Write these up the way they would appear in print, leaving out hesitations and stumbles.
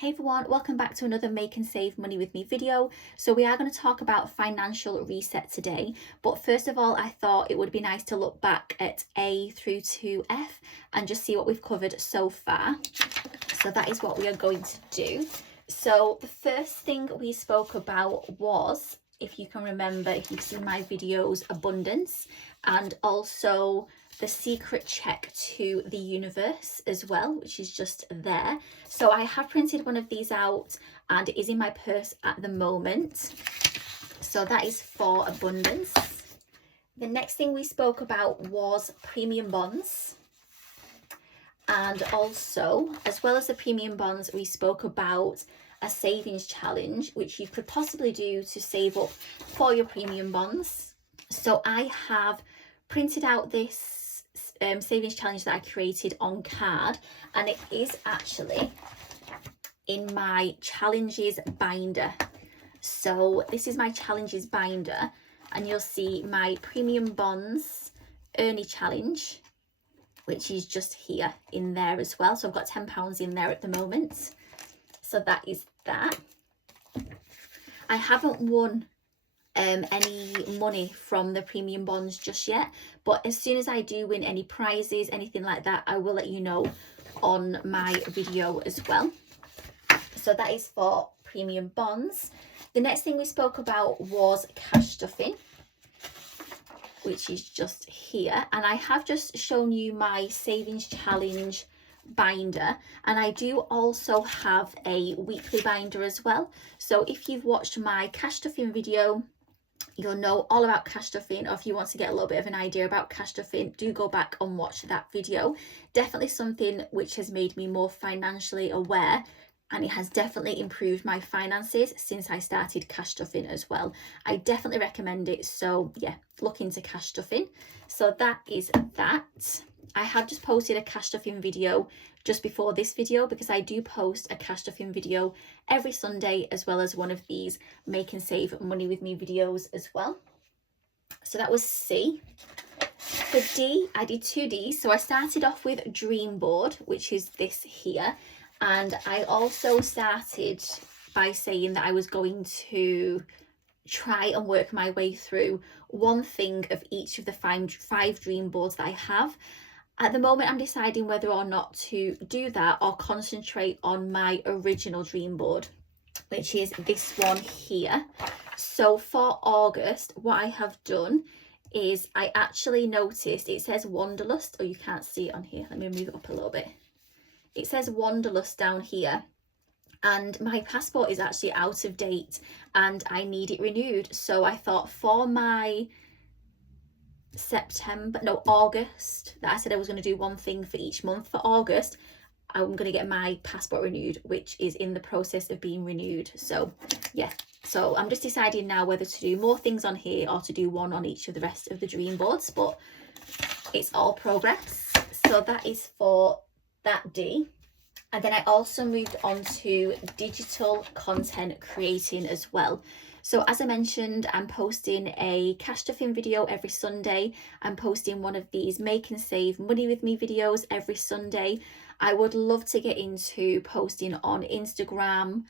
Hey everyone, welcome back to another Make and Save Money with Me video. So we are going to talk about financial reset today, but first of all I thought it would be nice to look back at A through to F and just see what we've covered so far. So that is what we are going to do. So the first thing we spoke about was, if you can remember, if you've seen my videos, abundance, and also the secret check to the universe as well, which is just there. So I have printed one of these out and it is in my purse at the moment. So that is for abundance. The next thing we spoke about was premium bonds. And also, as well as the premium bonds, we spoke about a savings challenge, which you could possibly do to save up for your premium bonds. So I have printed out this savings challenge that I created on card, and it is actually in my challenges binder. So this is my challenges binder, and you'll see my premium bonds early challenge, which is just here in there as well. So I've got £10 in there at the moment. So that is that. I haven't won any money from the premium bonds just yet, but as soon as I do win any prizes, anything like that, I will let you know on my video as well. So that is for premium bonds. The next thing we spoke about was cash stuffing, which is just here, and I have just shown you my savings challenge binder, and I do also have a weekly binder as well. So if you've watched my cash stuffing video, you'll know all about cash stuffing, or if you want to get a little bit of an idea about cash stuffing, do go back and watch that video. Definitely something which has made me more financially aware, and it has definitely improved my finances since I started cash stuffing as well. I definitely recommend it. So yeah, look into cash stuffing. So that is that. I have just posted a cash stuffing video just before this video, because I do post a cash stuffing video every Sunday, as well as one of these Make and Save Money with Me videos as well. So that was C. For D, I did 2 Ds. So I started off with Dream Board, which is this here. And I also started by saying that I was going to try and work my way through one thing of each of the five dream boards that I have. At the moment, I'm deciding whether or not to do that or concentrate on my original dream board, which is this one here. So for August, what I have done is I actually noticed it says Wanderlust. Oh, you can't see it on here. Let me move it up a little bit. It says Wanderlust down here, and my passport is actually out of date and I need it renewed. So I thought for my August, that I said I was going to do one thing for each month. For August, I'm going to get my passport renewed, which is in the process of being renewed. So yeah, so I'm just deciding now whether to do more things on here or to do one on each of the rest of the dream boards, but it's all progress. So that is for that D. And then I also moved on to digital content creating as well. So as I mentioned, I'm posting a cash stuffing video every Sunday. I'm posting one of these Make and Save Money with Me videos every Sunday. I would love to get into posting on Instagram.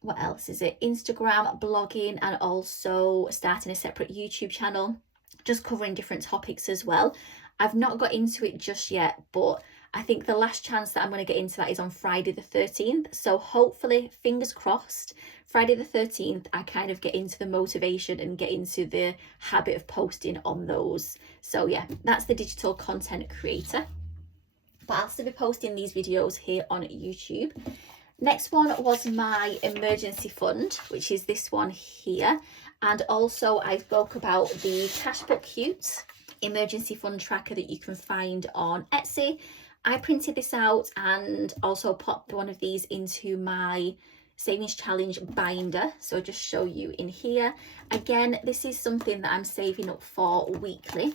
What else is it? Instagram, blogging, and also starting a separate YouTube channel, just covering different topics as well. I've not got into it just yet, but I think the last chance that I'm going to get into that is on Friday the 13th. So hopefully, fingers crossed, Friday the 13th, I kind of get into the motivation and get into the habit of posting on those. So yeah, that's the digital content creator. But I'll still be posting these videos here on YouTube. Next one was my emergency fund, which is this one here. And also I spoke about the Cashbook Cute emergency fund tracker that you can find on Etsy. I printed this out and also popped one of these into my savings challenge binder. So I'll just show you in here. Again, this is something that I'm saving up for weekly.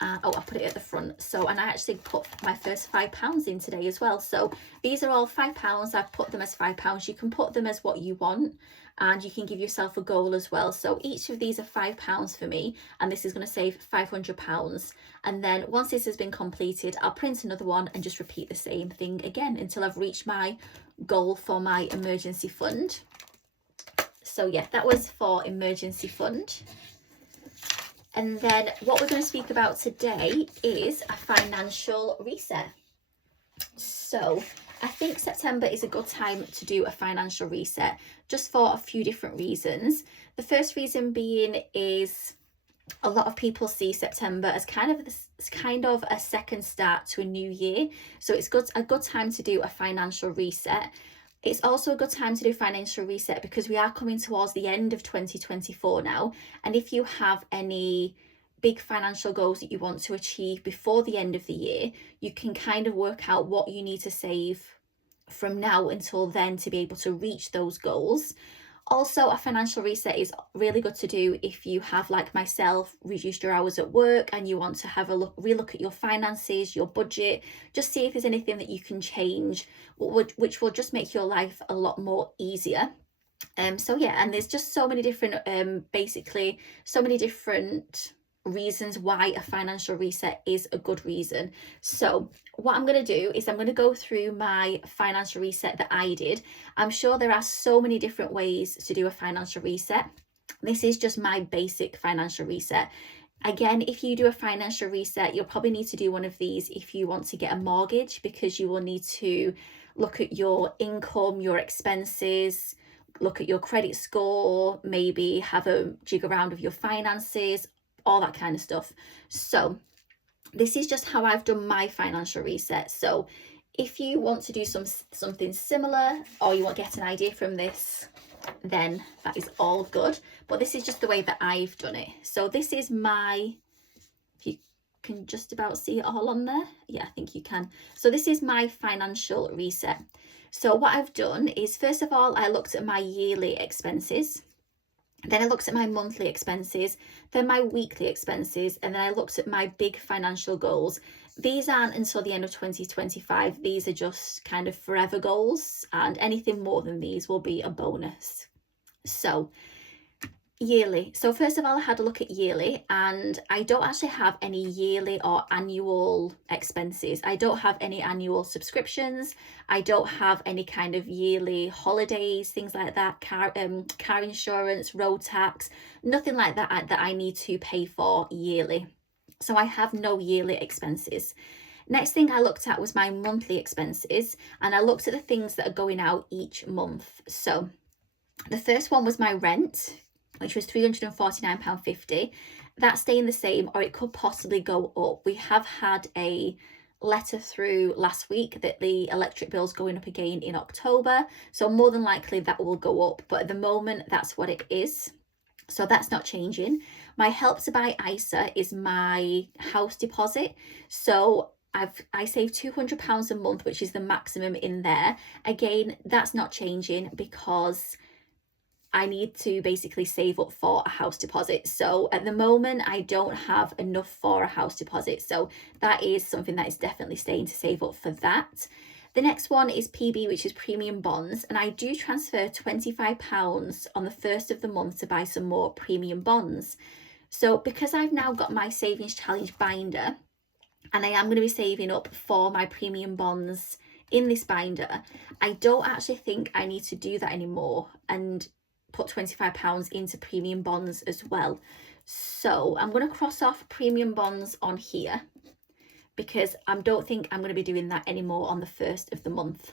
Oh, I put it at the front. So, and I actually put my first £5 in today as well. So these are all £5. I've put them as £5. You can put them as what you want. and you can give yourself a goal as well. So each of these are £5 for me, and this is going to save £500. And then once this has been completed, I'll print another one and just repeat the same thing again until I've reached my goal for my emergency fund. So yeah, that was for emergency fund. And then what we're going to speak about today is a financial reset. So I think September is a good time to do a financial reset, just for a few different reasons. The first reason being is a lot of people see September as kind of a second start to a new year. So it's a good time to do a financial reset. It's also a good time to do financial reset because we are coming towards the end of 2024 now. And if you have any big financial goals that you want to achieve before the end of the year, you can kind of work out what you need to save from now until then to be able to reach those goals. Also, a financial reset is really good to do if you have, like myself, reduced your hours at work and you want to have a relook at your finances, your budget, just see if there's anything that you can change, which will just make your life a lot more easier. So yeah, and there's just so many different reasons why a financial reset is a good reason. So what I'm going to do is I'm going to go through my financial reset that I did. I'm sure there are so many different ways to do a financial reset. This is just my basic financial reset. Again, if you do a financial reset, you'll probably need to do one of these if you want to get a mortgage, because you will need to look at your income, your expenses, look at your credit score, maybe have a jig around with your finances, all that kind of stuff. So this is just how I've done my financial reset. So if you want to do something similar, or you want to get an idea from this, then that is all good. But this is just the way that I've done it. So this is my, if you can just about see it all on there. Yeah, I think you can. So this is my financial reset. So what I've done is, first of all, I looked at my yearly expenses. Then I looked at my monthly expenses, then my weekly expenses, and then I looked at my big financial goals. These aren't until the end of 2025. These are just kind of forever goals, and anything more than these will be a bonus. So yearly. So first of all, I had a look at yearly, and I don't actually have any yearly or annual expenses. I don't have any annual subscriptions. I don't have any kind of yearly holidays, things like that, car insurance, road tax, nothing like that that I need to pay for yearly. So I have no yearly expenses. Next thing I looked at was my monthly expenses, and I looked at the things that are going out each month. So the first one was my rent, which was £349.50. That's staying the same, or it could possibly go up. We have had a letter through last week that the electric bill's going up again in October, so more than likely that will go up, but at the moment that's what it is, so that's not changing. My Help to Buy ISA is my house deposit, so I save £200 a month, which is the maximum in there. Again, that's not changing because I need to basically save up for a house deposit. So at the moment, I don't have enough for a house deposit. So that is something that is definitely staying to save up for that. The next one is PB, which is premium bonds. And I do transfer £25 on the first of the month to buy some more premium bonds. So because I've now got my Savings Challenge binder, and I am going to be saving up for my premium bonds in this binder, I don't actually think I need to do that anymore and put £25 into premium bonds as well. So I'm going to cross off premium bonds on here because I don't think I'm going to be doing that anymore on the first of the month.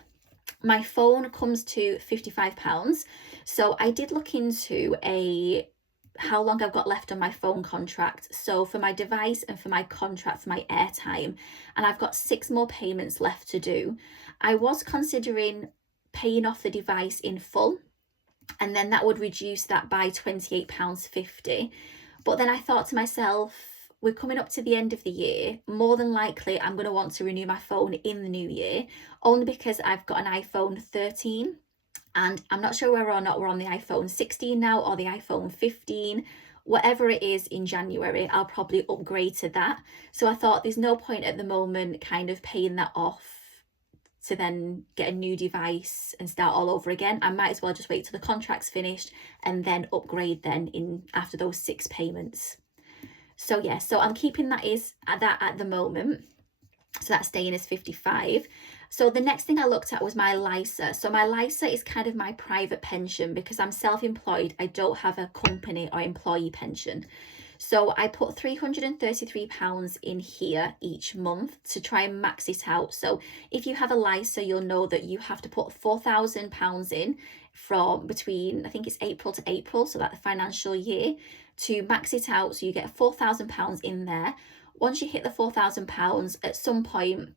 My phone comes to £55. So I did look into how long I've got left on my phone contract. So for my device and for my contract for my airtime, and I've got 6 more payments left to do. I was considering paying off the device in full, and then that would reduce that by £28.50. But then I thought to myself, we're coming up to the end of the year. More than likely, I'm going to want to renew my phone in the new year, only because I've got an iPhone 13. And I'm not sure whether or not we're on the iPhone 16 now or the iPhone 15. Whatever it is in January, I'll probably upgrade to that. So I thought there's no point at the moment kind of paying that off to then get a new device and start all over again. I might as well just wait till the contract's finished and then upgrade then in after those 6 payments. So yeah, so I'm keeping that at the moment. So that's staying as 55. So the next thing I looked at was my LISA. So my LISA is kind of my private pension because I'm self-employed. I don't have a company or employee pension. So I put £333 in here each month to try and max it out. So if you have a LISA, you'll know that you have to put £4,000 in from between, I think it's April to April, so that the financial year, to max it out. So you get £4,000 in there. Once you hit the £4,000, at some point,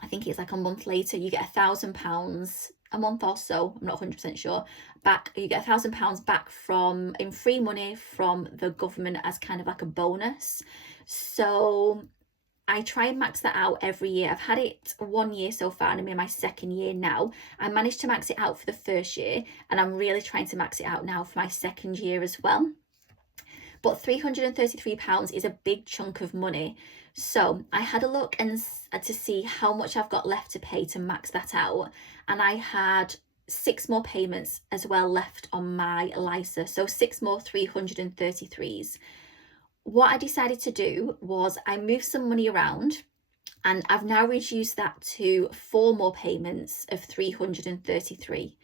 I think it's like a month later, you get £1,000 a month or so, I'm not 100% sure, back. You get £1,000 back from in free money from the government as kind of like a bonus. So I try and max that out every year. I've had it 1 year so far and I'm in my 2nd year now. I managed to max it out for the 1st year and I'm really trying to max it out now for my 2nd year as well. But £333 is a big chunk of money. So I had a look and to see how much I've got left to pay to max that out. And I had 6 more payments as well left on my LISA. So 6 more 333s. What I decided to do was I moved some money around and I've now reduced that to 4 more payments of 333.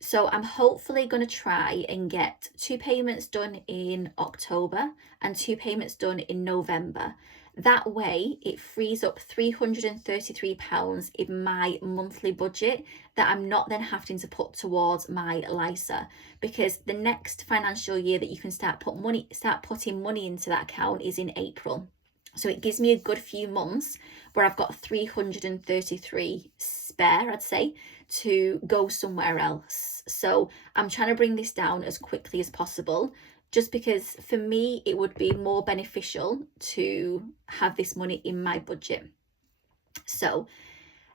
So I'm hopefully going to try and get 2 payments done in October and 2 payments done in November. That way it frees up £333 in my monthly budget that I'm not then having to put towards my LISA, because the next financial year that you can start putting money into that account is in April. So it gives me a good few months where I've got 333 spare, I'd say, to go somewhere else. So I'm trying to bring this down as quickly as possible, just because for me it would be more beneficial to have this money in my budget. So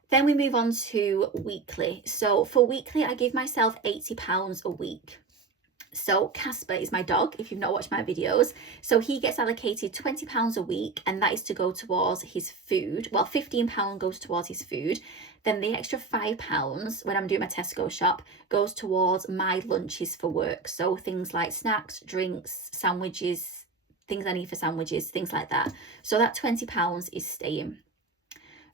then we move on to weekly. So for weekly, I give myself £80 a week. So Casper is my dog, if you've not watched my videos. So he gets allocated £20 a week, and that is to go towards his food. Well, £15 goes towards his food. Then the extra £5 when I'm doing my Tesco shop goes towards my lunches for work. So things like snacks, drinks, sandwiches, things I need for sandwiches, things like that. So that £20 is staying.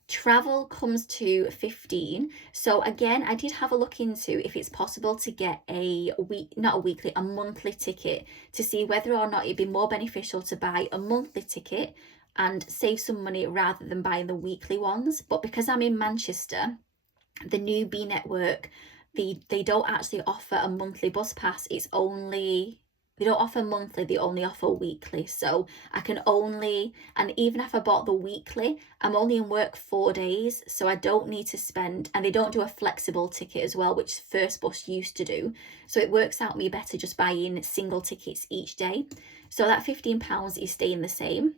Travel comes to 15. So again, I did have a look into if it's possible to get a monthly ticket to see whether or not it'd be more beneficial to buy a monthly ticket and save some money rather than buying the weekly ones. But because I'm in Manchester, the new B network, they don't actually offer a monthly bus pass. They don't offer monthly, they only offer weekly. So I can only, and even if I bought the weekly, I'm only in work 4 days. So I don't need to spend, and they don't do a flexible ticket as well, which First Bus used to do. So it works out me better just buying single tickets each day. So that £15 is staying the same.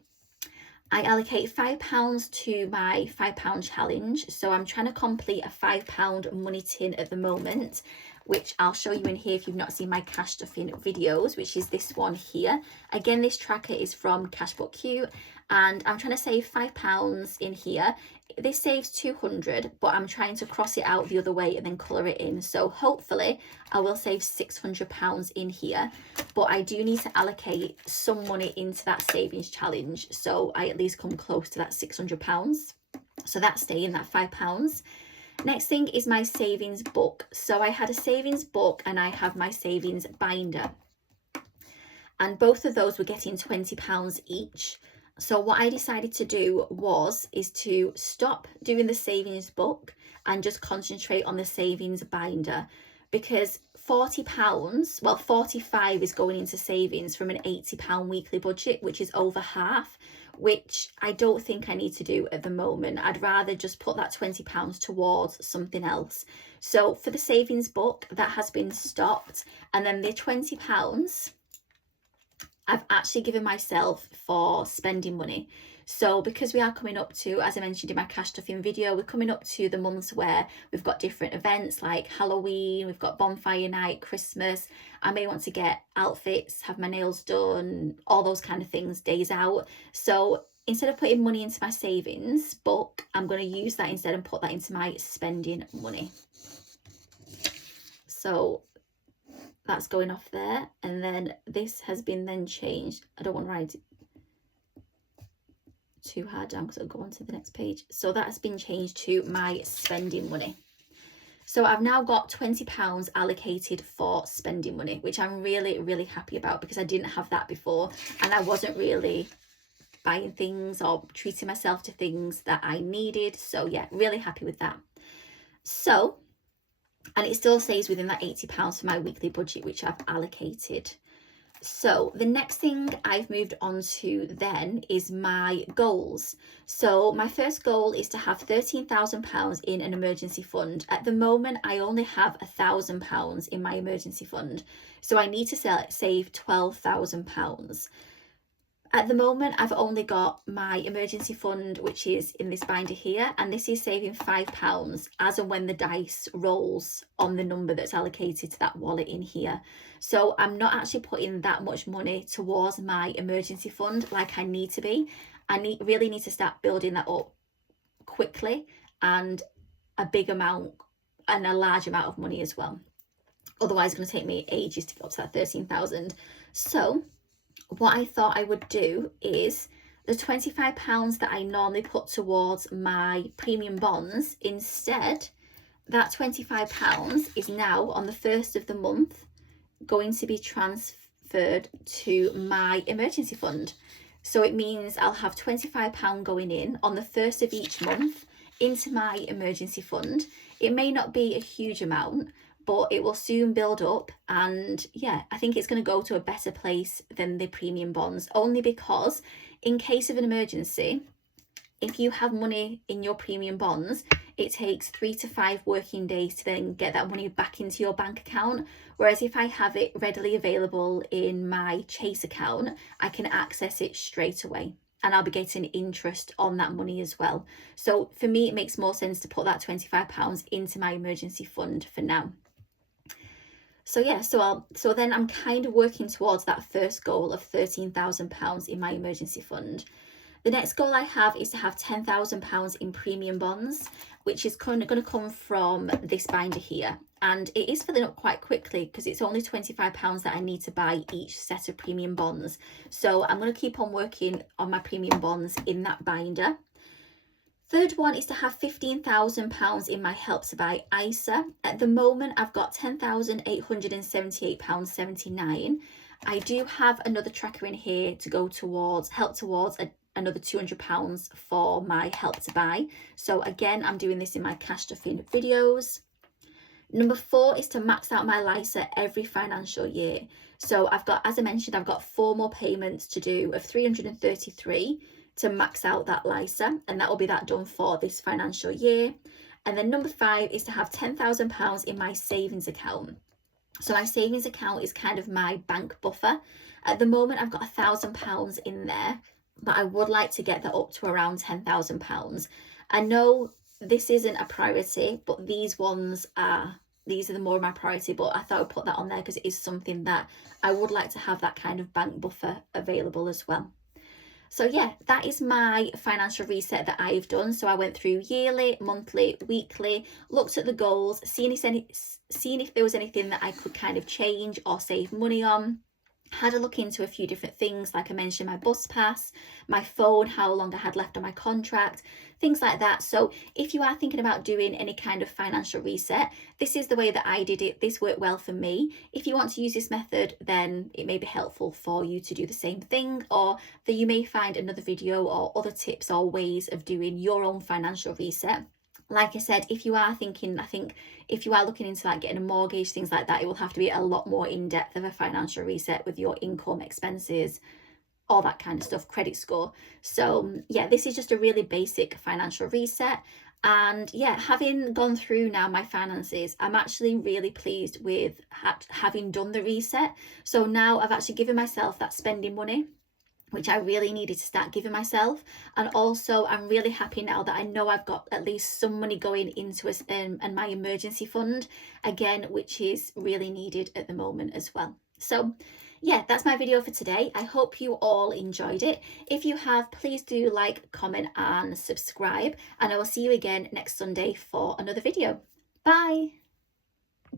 I allocate £5 to my £5 challenge. So I'm trying to complete a £5 money tin at the moment, which I'll show you in here if you've not seen my cash stuffing videos, which is this one here. Again, this tracker is from Cashbook Q, and I'm trying to save £5 in here. This saves 200, but I'm trying to cross it out the other way and then colour it in. So hopefully I will save £600 in here, but I do need to allocate some money into that savings challenge, so I at least come close to that £600. So that's staying, that £5. Next thing is my savings book. So I had a savings book and I have my savings binder, and both of those were getting £20 each. So what I decided to do is to stop doing the savings book and just concentrate on the savings binder, because £40, well, 45 is going into savings from an £80 weekly budget, which is over half, which I don't think I need to do at the moment. I'd rather just put that £20 towards something else. So for the savings book, that has been stopped. And then the £20, I've actually given myself for spending money. So because we are coming up to, as I mentioned in my cash stuffing video, we're coming up to the months where we've got different events like Halloween, we've got bonfire night, Christmas. I may want to get outfits, have my nails done, all those kind of things, days out. So instead of putting money into my savings book, I'm going to use that instead and put that into my spending money. So that's going off there, and then this has been then changed. I don't want to write it too hard down because I'll go on to the next page. So that has been changed to my spending money. So I've now got £20 allocated for spending money, which I'm really, really happy about, because I didn't have that before, and I wasn't really buying things or treating myself to things that I needed. So yeah, really happy with that. So, and it still stays within that £80 for my weekly budget, which I've allocated. So the next thing I've moved on to then is my goals. So my first goal is to have £13,000 in an emergency fund. At the moment, I only have £1,000 in my emergency fund. So I need to save £12,000. At the moment, I've only got my emergency fund, which is in this binder here, and this is saving £5 as and when the dice rolls on the number that's allocated to that wallet in here. So I'm not actually putting that much money towards my emergency fund like I need to be. I really need to start building that up quickly, and a big amount and a large amount of money as well. Otherwise, it's going to take me ages to get up to that 13,000. So what I thought I would do is the £25 that I normally put towards my premium bonds, instead, that £25 is now on the 1st of the month going to be transferred to my emergency fund. So it means I'll have £25 going in on the 1st of each month into my emergency fund. It may not be a huge amount, but it will soon build up, and yeah, I think it's going to go to a better place than the premium bonds, only because in case of an emergency, if you have money in your premium bonds, it takes 3 to 5 working days to then get that money back into your bank account, whereas if I have it readily available in my Chase account, I can access it straight away, and I'll be getting interest on that money as well. So for me, it makes more sense to put that £25 into my emergency fund for now. So yeah, so then I'm kind of working towards that first goal of £13,000 in my emergency fund. The next goal I have is to have £10,000 in premium bonds, which is going to come from this binder here. And it is filling up quite quickly because it's only £25 that I need to buy each set of premium bonds. So I'm going to keep on working on my premium bonds in that binder. Third one is to have £15,000 in my Help to Buy ISA. At the moment, I've got £10,878.79. I do have another tracker in here to go towards, help towards another £200 for my Help to Buy. So again, I'm doing this in my cash stuffing videos. Number 4 is to max out my LISA every financial year. So I've got, as I mentioned, I've got 4 more payments to do of 333 to max out that LISA, and that will be that done for this financial year. And then number 5 is to have £10,000 in my savings account. So my savings account is kind of my bank buffer. At the moment, I've got £1,000 in there, but I would like to get that up to around £10,000. I know this isn't a priority, but these are the more my priority, but I thought I'd put that on there because it is something that I would like to have, that kind of bank buffer available as well. So yeah, that is my financial reset that I've done. So I went through yearly, monthly, weekly, looked at the goals, seeing if there was anything that I could kind of change or save money on. Had a look into a few different things, like I mentioned, my bus pass, my phone, how long I had left on my contract, things like that. So if you are thinking about doing any kind of financial reset, this is the way that I did it. This worked well for me. If you want to use this method, then it may be helpful for you to do the same thing, or that you may find another video or other tips or ways of doing your own financial reset. Like I said, if you are thinking, I think if you are looking into like getting a mortgage, things like that, it will have to be a lot more in-depth of a financial reset with your income, expenses, all that kind of stuff, credit score. So yeah, this is just a really basic financial reset. And yeah, having gone through now my finances, I'm actually really pleased with having done the reset. So now I've actually given myself that spending money, which I really needed to start giving myself. And also I'm really happy now that I know I've got at least some money going into and my emergency fund again, which is really needed at the moment as well. So yeah, that's my video for today. I hope you all enjoyed it. If you have, please do like, comment and subscribe, and I will see you again next Sunday for another video. Bye.